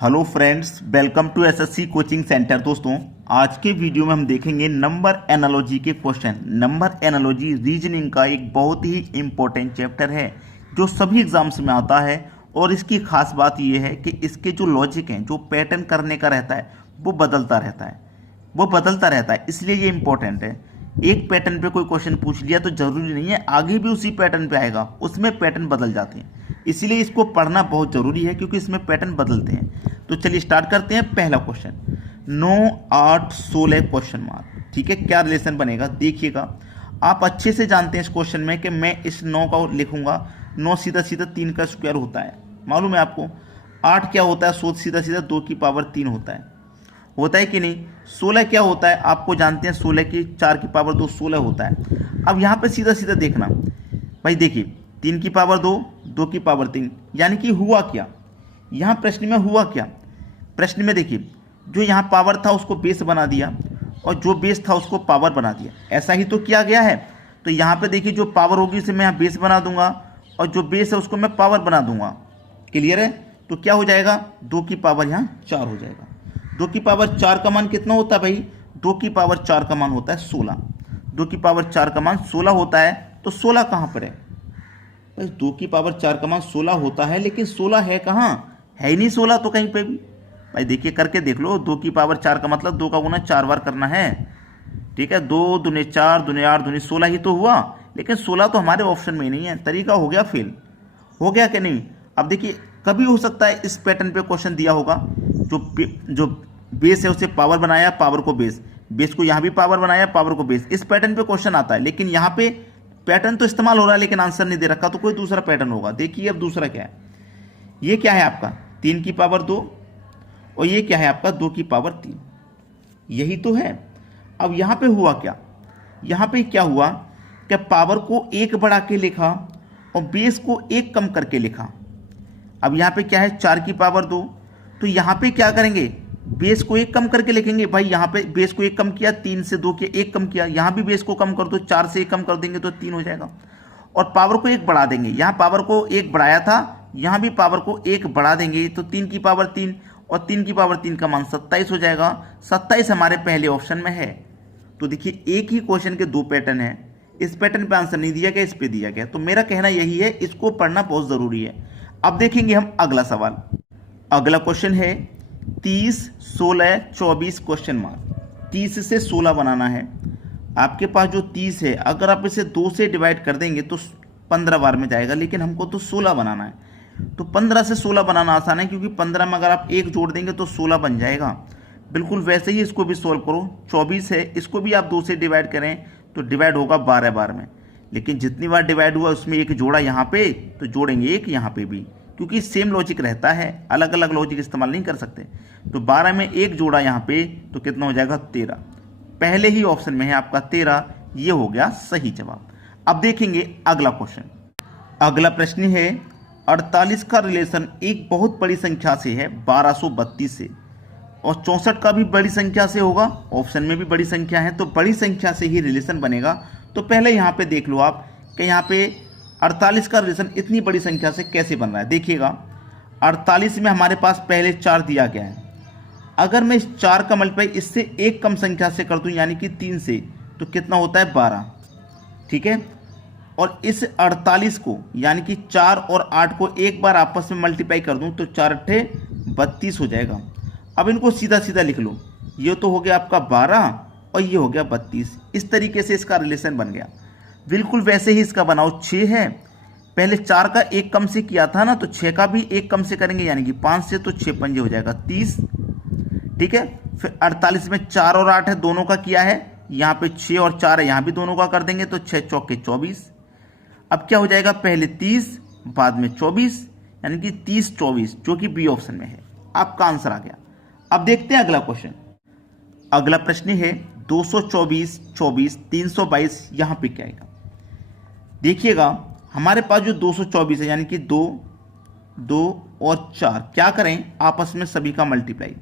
Hello friends, welcome to SSC coaching centre. दोस्तों, आज के वीडियो में हम देखेंगे नंबर एनालॉजी के क्वेश्चन। नंबर एनालॉजी रीजनिंग का एक बहुत ही इंपॉर्टेंट चैप्टर है जो सभी एग्जाम्स में आता है। और इसकी खास बात यह है कि इसके जो लॉजिक हैं, जो पैटर्न करने का रहता है, वो बदलता रहता है। इसलिए ये इंपॉर्टेंट है। एक पैटर्न पे कोई क्वेश्चन पूछ लिया तो जरूरी नहीं है आगे भी उसी पैटर्न पे आएगा, उसमें पैटर्न बदल जाते हैं। इसीलिए इसको पढ़ना बहुत जरूरी है क्योंकि इसमें पैटर्न बदलते हैं। तो चलिए स्टार्ट करते हैं। पहला क्वेश्चन 9, 8, 16 क्वेश्चन मार्क। ठीक है, क्या रिलेशन बनेगा देखिएगा। आप अच्छे से जानते हैं इस क्वेश्चन में कि मैं इस 9 का लिखूंगा। 9 सीधा सीधा 3 का स्क्वायर होता है, मालूम है आपको। 8 क्या होता है, सीधा सीधा 2 की पावर 3 होता है कि नहीं। 16 क्या होता है, आपको जानते हैं 16 की 4 की पावर 2 16 होता है। अब यहाँ पे सीधा सीधा देखना भाई, देखिए 3 की पावर 2, 2 की पावर 3, यानी कि हुआ क्या यहाँ प्रश्न में, हुआ क्या प्रश्न में देखिए, जो यहाँ पावर था उसको बेस बना दिया और जो बेस था उसको पावर बना दिया। ऐसा ही तो किया गया है। तो यहाँ पे देखिए जो पावर होगी उसे मैं यहाँ बेस बना दूंगा और जो बेस है उसको मैं पावर बना दूंगा। क्लियर है। तो क्या हो जाएगा, 2 की पावर यहाँ 4 हो जाएगा। 2 की पावर 4 का मान कितना होता है भाई, 2 की पावर 4 का मान होता है 16। 2 की पावर 4 का मान 16 होता है। तो 16 कहाँ पर है भाई, 2 की पावर 4 का मान 16 होता है, लेकिन 16 है कहाँ, है ही नहीं 16 तो कहीं पे भी। भाई देखिए करके देख लो, 2 की पावर 4 का मतलब 2 का गुना 4 बार करना है। ठीक है, 2 दूने 4 दूने 8 दूने 16 ही तो हुआ, लेकिन 16 तो हमारे ऑप्शन में ही नहीं है। तरीका हो गया फेल, हो गया कि नहीं। अब देखिए कभी हो सकता है इस पैटर्न पे क्वेश्चन दिया होगा, जो बेस है उसे पावर बनाया, पावर को बेस को यहाँ भी पावर बनाया, पावर को बेस। इस पैटर्न पे क्वेश्चन आता है, लेकिन यहाँ पे पैटर्न तो इस्तेमाल हो रहा है लेकिन आंसर नहीं दे रखा, तो कोई दूसरा पैटर्न होगा। देखिए अब दूसरा क्या है, ये क्या है आपका 3 की पावर 2 और ये क्या है आपका 2 की पावर 3, यही तो है। अब यहाँ पे हुआ क्या, यहाँ पे क्या हुआ कि पावर को 1 बढ़ा के लिखा और बेस को 1 कम करके लिखा। अब यहाँ पे क्या है 4 की पावर 2, तो यहाँ पे क्या करेंगे, बेस को 1 कम करके लिखेंगे। भाई यहाँ पे बेस को 1 कम किया, 3 से 2 किया, 1 कम किया, यहाँ भी बेस को कम कर दो, 4 से 1 कम कर देंगे तो 3 हो जाएगा। और पावर को 1 बढ़ा देंगे, यहाँ पावर को 1 बढ़ाया था, यहाँ भी पावर को 1 बढ़ा देंगे तो 3 की पावर 3 और 3 की पावर 3 का मान 27 हो जाएगा। 27 हमारे पहले ऑप्शन में है। तो देखिए एक ही क्वेश्चन के 2 पैटर्न है, इस पैटर्न पे आंसर नहीं दिया गया, इस पे दिया गया। तो मेरा कहना यही है, इसको पढ़ना बहुत जरूरी है। अब देखेंगे हम अगला सवाल। अगला क्वेश्चन है 30, 16, 24 क्वेश्चन मार्क। 30 से 16 बनाना है। आपके पास जो 30 है, अगर आप इसे 2 से डिवाइड कर देंगे तो 15 बार में जाएगा, लेकिन हमको तो 16 बनाना है। तो 15 से 16 बनाना आसान है, क्योंकि 15 में अगर आप 1 जोड़ देंगे तो 16 बन जाएगा। बिल्कुल वैसे ही इसको भी सोल्व करो। 24 है, इसको भी आप 2 से डिवाइड करें तो डिवाइड होगा 12 बार में, लेकिन जितनी बार डिवाइड हुआ उसमें 1 जोड़ा यहाँ पे तो जोड़ेंगे 1 यहाँ पे भी, क्योंकि सेम लॉजिक रहता है, अलग अलग लॉजिक इस्तेमाल नहीं कर सकते। तो 12 में 1 जोड़ा यहाँ पे तो कितना हो जाएगा 13। पहले ही ऑप्शन में है आपका 13, ये हो गया सही जवाब। अब देखेंगे अगला क्वेश्चन। अगला प्रश्न है 48 का रिलेशन एक बहुत बड़ी संख्या से है 1232 से, और 64 का भी बड़ी संख्या से होगा। ऑप्शन में भी बड़ी संख्या है, तो बड़ी संख्या से ही रिलेशन बनेगा। तो पहले यहाँ पे देख लो आप कि यहाँ पे 48 का रिलेशन इतनी बड़ी संख्या से कैसे बन रहा है। देखिएगा 48 में हमारे पास पहले 4 दिया गया है। अगर मैं इस 4 का मल्टीप्लाई इससे एक कम संख्या से कर दूं, यानी कि 3 से, तो कितना होता है 12। ठीक है, और इस 48 को यानी कि 4 और 8 को एक बार आपस में मल्टीप्लाई कर दूं तो 4 अट्ठे 32 हो जाएगा। अब इनको सीधा सीधा लिख लो, ये तो हो गया आपका 12 और ये हो गया 32। इस तरीके से इसका रिलेशन बन गया। बिल्कुल वैसे ही इसका बनाओ। 6 है, पहले 4 का 1 कम से किया था ना, तो 6 का भी 1 कम से करेंगे, यानी कि 5 से, तो 6 पंजे हो जाएगा 30। ठीक है, फिर 48 में 4 और 8 है, दोनों का किया है, यहाँ पे 6 और 4 है, यहाँ भी दोनों का कर देंगे तो 6 चौके 24। अब क्या हो जाएगा, पहले 30 बाद में 24, यानी कि 30 24, जो कि बी ऑप्शन में है। आपका आंसर आ गया। अब देखते हैं अगला क्वेश्चन। अगला प्रश्न है 224, 24, 322, यहाँ पे क्या आएगा। देखिएगा हमारे पास जो 224 है, यानी कि 2, 2 और 4, क्या करें आपस में सभी का मल्टीप्लाई।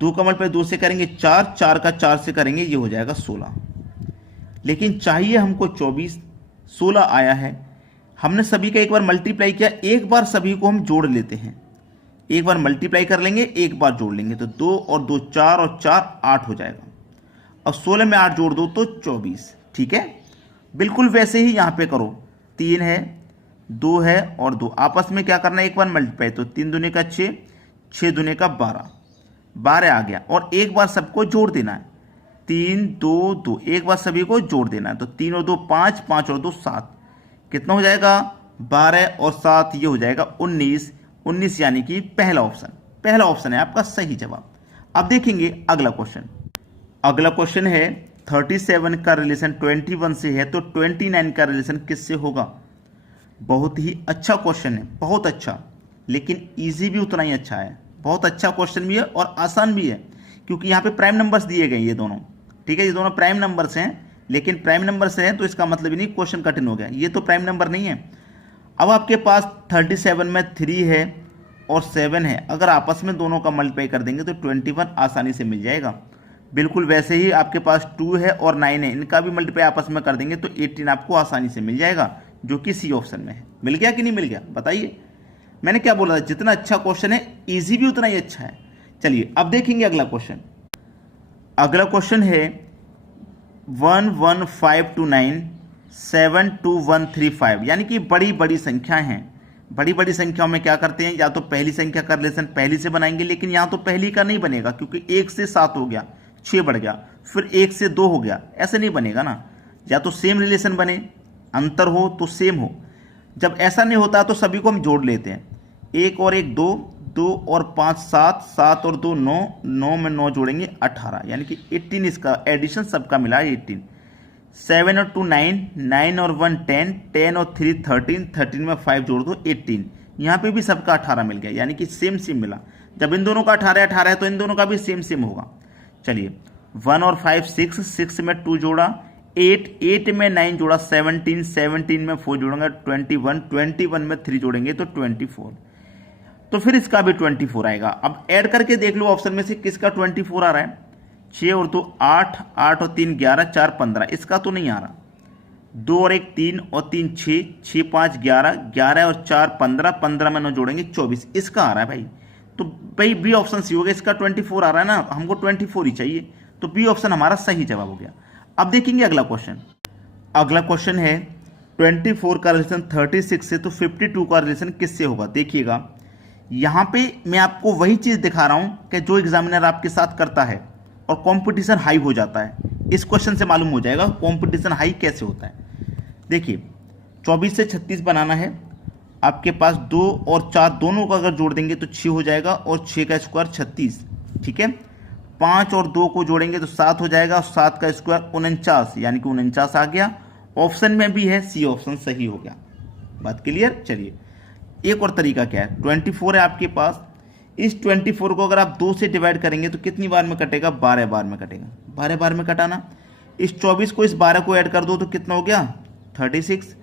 2 का मल्टीप्लाई 2 से करेंगे 4, 4 का 4 से करेंगे, ये हो जाएगा 16। लेकिन चाहिए हमको 24, 16 आया है। हमने सभी का एक बार मल्टीप्लाई किया, एक बार सभी को हम जोड़ लेते हैं। एक बार मल्टीप्लाई कर लेंगे, एक बार जोड़ लेंगे, तो 2 और 2 4 और 4 8 हो जाएगा। अब 16 में 8 जोड़ दो तो 24। ठीक है, बिल्कुल वैसे ही यहाँ पे करो। 3 है, 2 है और 2 आपस में क्या करना है, एक बार मल्टीप्लाई, तो 3 दूने का 6, 6 दूने का 12, 12 आ गया। और एक बार सबको जोड़ देना है, 3 2 2, एक बार सभी को जोड़ देना है, तो 3 और 2 5, 5 और 2 7, कितना हो जाएगा 12 और 7 ये हो जाएगा 19, 19 यानी कि पहला ऑप्शन है आपका सही जवाब। अब देखेंगे अगला क्वेश्चन। अगला क्वेश्चन है 37 का रिलेशन 21 से है, तो 29 का रिलेशन किससे होगा। बहुत ही अच्छा क्वेश्चन है, बहुत अच्छा, लेकिन इजी भी उतना ही अच्छा है। बहुत अच्छा क्वेश्चन भी है और आसान भी है, क्योंकि यहाँ पे प्राइम नंबर्स दिए गए ये दोनों। ठीक है, ये दोनों प्राइम नंबर्स हैं, लेकिन प्राइम नंबर से हैं तो इसका मतलब ही नहीं क्वेश्चन कठिन हो गया, ये तो प्राइम नंबर नहीं है। अब आपके पास 37 में 3 है और 7 है, अगर आपस में दोनों का मल्टीप्लाई कर देंगे तो 21 आसानी से मिल जाएगा। बिल्कुल वैसे ही आपके पास 2 है और 9 है, इनका भी मल्टीप्लाई आपस में कर देंगे तो 18 आपको आसानी से मिल जाएगा, जो कि सी ऑप्शन में है। मिल गया कि नहीं मिल गया बताइए। मैंने क्या बोला था, जितना अच्छा क्वेश्चन है इजी भी उतना ही अच्छा है। चलिए अब देखेंगे अगला क्वेश्चन। अगला क्वेश्चन है 11529 72135, यानी कि बड़ी बड़ी संख्या हैं। बड़ी बड़ी संख्याओं में क्या करते हैं, या तो पहली संख्या का रिलेशन पहली से बनाएंगे, लेकिन यहाँ तो पहली का नहीं बनेगा, क्योंकि 1 से 7 हो गया, 6 बढ़ गया, फिर 1 से 2 हो गया, ऐसे नहीं बनेगा ना। या तो सेम रिलेशन बने, अंतर हो तो सेम हो। जब ऐसा नहीं होता तो सभी को हम जोड़ लेते हैं, 1 और 1 2, 2 और 5 7, 7 और 2 9, 9 में 9 जोड़ेंगे 18, यानी कि 18 इसका एडिशन सबका मिला है 18। 7 और 2 9, 9 और 1 10, 10 और 3 13, 13 में 5 जोड़ दो 18, यहाँ पे भी सबका 18 मिल गया, यानी कि सेम सेम मिला। जब इन दोनों का 18 18 है तो इन दोनों का भी सेम सेम होगा। चलिए 1 और 5 6, 6 में 2 जोड़ा 8, 8 में 9 जोड़ा 17, 17 में 4 जोड़ेंगे 21, 21 में 3 जोड़ेंगे तो 24, तो फिर इसका भी 24 आएगा। अब ऐड करके देख लो ऑप्शन में से किसका 24 आ रहा है। 6 और 2 8, 8 और 3 11, 4 15, इसका तो नहीं आ रहा। 2 और 1 3 और 3 6, 6 5 11, 11 और 4 15, 15 में 9 जोड़ेंगे 24, इसका आ रहा है भाई। तो भाई बी ऑप्शन सी हो गया, इसका 24 आ रहा है ना, हमको 24 ही चाहिए, तो बी ऑप्शन हमारा सही जवाब हो गया। अब देखेंगे अगला क्वेश्चन। अगला क्वेश्चन है 24 का रिलेशन 36 से, तो 52 का रिलेशन किससे होगा। देखिएगा यहाँ पे मैं आपको वही चीज़ दिखा रहा हूँ कि जो एग्जामिनर आपके साथ करता है और कंपटीशन हाई हो जाता है। इस क्वेश्चन से मालूम हो जाएगा कंपटीशन हाई कैसे होता है। देखिए 24 से 36 बनाना है, आपके पास 2 और 4 दोनों का अगर जोड़ देंगे तो 6 हो जाएगा, और 6 का स्क्वायर 36। ठीक है, 5 और 2 को जोड़ेंगे तो 7 हो जाएगा, और 7 का स्क्वायर 49, यानी कि 49 आ गया। ऑप्शन में भी है, सी ऑप्शन सही हो गया। बात क्लियर। चलिए एक और तरीका क्या है, 24 है आपके पास, इस 24 को अगर आप 2 से डिवाइड करेंगे तो कितनी बार में कटेगा, 12 बार में कटेगा। 12 बार में कटाना, इस 24 को इस 12 को ऐड कर दो तो कितना हो गया 36।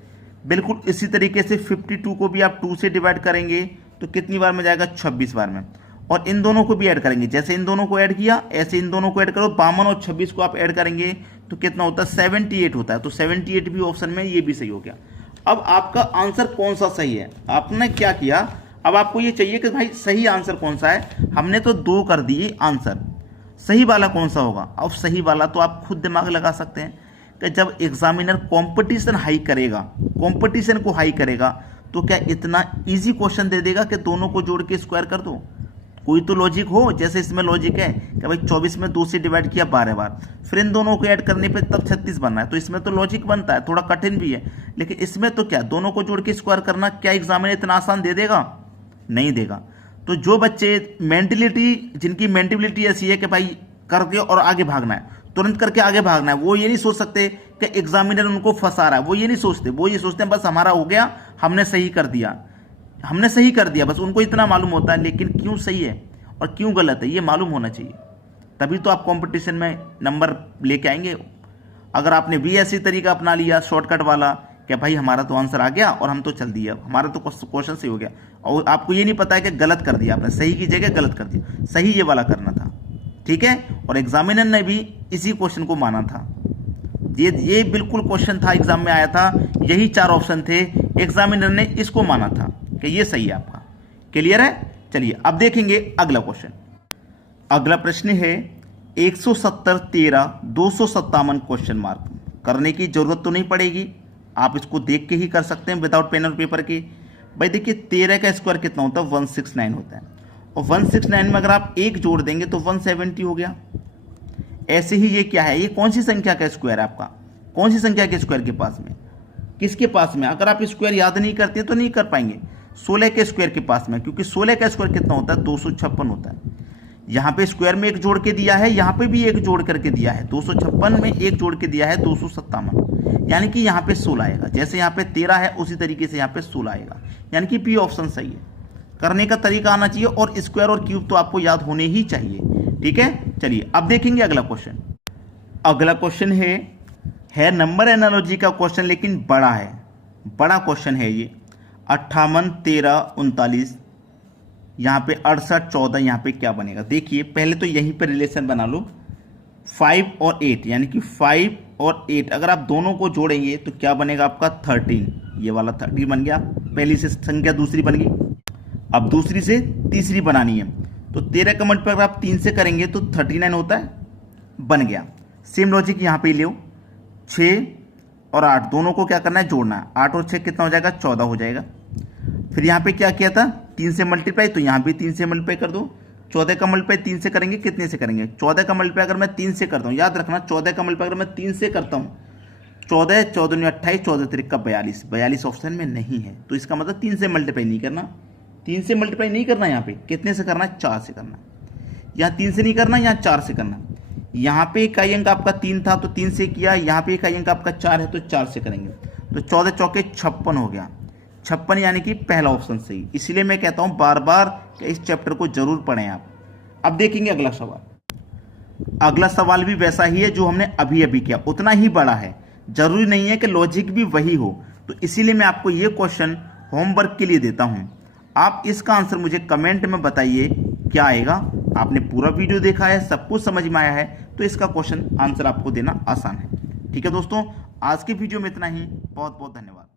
बिल्कुल इसी तरीके से 52 को भी आप 2 से डिवाइड करेंगे तो कितनी बार में जाएगा, 26 बार में। और इन दोनों को भी ऐड करेंगे, जैसे इन दोनों को ऐड किया ऐसे इन दोनों को ऐड करो, 52 और 26 को आप ऐड करेंगे तो कितना होता है, 78 होता है। तो 78 भी ऑप्शन में, ये भी सही हो गया। अब आपका आंसर कौन सा सही है, आपने क्या किया, अब आपको ये चाहिए कि भाई सही आंसर कौन सा है। हमने तो 2 कर दिए आंसर, सही वाला कौन सा होगा। अब सही वाला तो आप खुद दिमाग लगा सकते हैं कि जब एग्जामिनर कंपटीशन हाई करेगा, कंपटीशन को हाई करेगा, तो क्या इतना इजी क्वेश्चन दे देगा कि दोनों को जोड़ के स्क्वायर कर दो। कोई तो लॉजिक हो, जैसे इसमें लॉजिक है कि भाई 24 में 2 से डिवाइड किया 12 बार, फिर इन दोनों को ऐड करने पे तब 36 बनना है, तो इसमें तो लॉजिक बनता है, थोड़ा कठिन भी है। लेकिन इसमें तो क्या, दोनों को जोड़ के स्क्वायर करना, क्या एग्जामिनर इतना आसान दे देगा, नहीं देगा। तो जो बच्चे मेंटलिटी, जिनकी मेंटलिटी ऐसी है कि भाई करके और आगे भागना है, तुरंत करके आगे भागना है, वो ये नहीं सोच सकते कि एग्जामिनर उनको फंसा रहा है, वो ये नहीं सोचते। वो ये सोचते हैं बस हमारा हो गया, हमने सही कर दिया, हमने सही कर दिया, बस उनको इतना मालूम होता है। लेकिन क्यों सही है और क्यों गलत है ये मालूम होना चाहिए, तभी तो आप कंपटीशन में नंबर लेके आएंगे। अगर आपने भी ऐसी तरीका अपना लिया शॉर्टकट वाला कि भाई हमारा तो आंसर आ गया और हम तो चल दिए, हमारा तो क्वेश्चन सही हो गया, और आपको ये नहीं पता है कि गलत कर दिया आपने, सही की जगह गलत कर दिया, सही ये वाला करना था। ठीक है, और एग्जामिनर ने भी इसी क्वेश्चन को माना था। ये बिल्कुल क्वेश्चन था, एग्जाम में आया था, यही 4 ऑप्शन थे, एग्जामिनर ने इसको माना था कि ये सही है आपका। क्लियर है। चलिए अब देखेंगे अगला क्वेश्चन। अगला प्रश्न है 170 13 257 क्वेश्चन मार्क। करने की जरूरत तो नहीं पड़ेगी, आप इसको देख के ही कर सकते हैं विदाउट पेन और पेपर के। भाई देखिए 13 का स्क्वायर कितना होता है 169 होता है, और 169 में अगर आप एक जोड़ देंगे तो 170 हो गया। ऐसे ही ये क्या है, ये कौन सी संख्या का स्क्वायर है आपका, कौन सी संख्या के स्क्वायर के पास में, किसके पास में? अगर आप स्क्वायर याद नहीं करते हैं तो नहीं कर पाएंगे। 16 के स्क्वायर के पास में, क्योंकि 16 का स्क्वायर कितना होता है 256 होता है। यहाँ पे स्क्वायर में एक जोड़ के दिया है, यहाँ पे भी एक जोड़ करके दिया है, 256 में एक जोड़ के दिया है 257, यानी कि यहाँ पे 16 आएगा। जैसे यहाँ पे 13 है उसी तरीके से यहाँ पे 16 आएगा, यानी कि बी ऑप्शन सही है। करने का तरीका आना चाहिए, और स्क्वायर और क्यूब तो आपको याद होने ही चाहिए। ठीक है, चलिए अब देखेंगे अगला क्वेश्चन। अगला क्वेश्चन है नंबर एनालॉजी का क्वेश्चन, लेकिन बड़ा है, बड़ा क्वेश्चन है ये। 58 13 39, यहाँ पे 68 14, यहाँ पे क्या बनेगा? देखिए पहले तो यहीं पे रिलेशन बना लो 5 और 8, यानी कि 5 और 8 अगर आप दोनों को जोड़ेंगे तो क्या बनेगा आपका 13। ये वाला 13 बन गया, पहली से संख्या दूसरी बन गई। अब दूसरी से तीसरी बनानी है, तो 13 का मल्टीप्लाई अगर आप 3 से करेंगे तो 39 होता है, बन गया। सेम लॉजिक यहाँ पे ले 6 और 8 दोनों को क्या करना है, जोड़ना है। 8 और 6 कितना हो जाएगा, 14 हो जाएगा। फिर यहाँ पे क्या किया था, 3 से मल्टीप्लाई, तो यहाँ भी 3 से मल्टीप्लाई कर दो। 14 का मल्टीप्लाई 3 से करेंगे, कितने से करेंगे? 14 का मल्टीप्लाई अगर मैं 3 से करता हूँ, याद रखना 14 का मल्टीप्लाई अगर मैं 3 से करता हूँ, 14 14 में 28, 14 3 का 42, 42 ऑप्शन में नहीं है, तो इसका मतलब 3 से मल्टीप्लाई नहीं करना, 3 से मल्टीप्लाई नहीं करना। यहाँ पे कितने से करना है, 4 से करना। यहाँ 3 से नहीं करना, यहाँ 4 से करना। यहाँ पे इकाई अंक आपका 3 था तो 3 से किया, यहाँ पे इकाई अंक आपका 4 है तो 4 से करेंगे, तो 14 चौके 56 हो गया। 56 यानी कि पहला ऑप्शन सही। इसलिए मैं कहता हूँ बार बार इस चैप्टर को जरूर पढ़ें आप। अब देखेंगे अगला सवाल। अगला सवाल भी वैसा ही है जो हमने अभी अभी किया, उतना ही बड़ा है। जरूरी नहीं है कि लॉजिक भी वही हो, तो इसीलिए मैं आपको ये क्वेश्चन होमवर्क के लिए देता हूँ। आप इसका आंसर मुझे कमेंट में बताइए क्या आएगा। आपने पूरा वीडियो देखा है, सब कुछ समझ में आया है, तो इसका क्वेश्चन आंसर आपको देना आसान है। ठीक है दोस्तों, आज के वीडियो में इतना ही। बहुत बहुत धन्यवाद।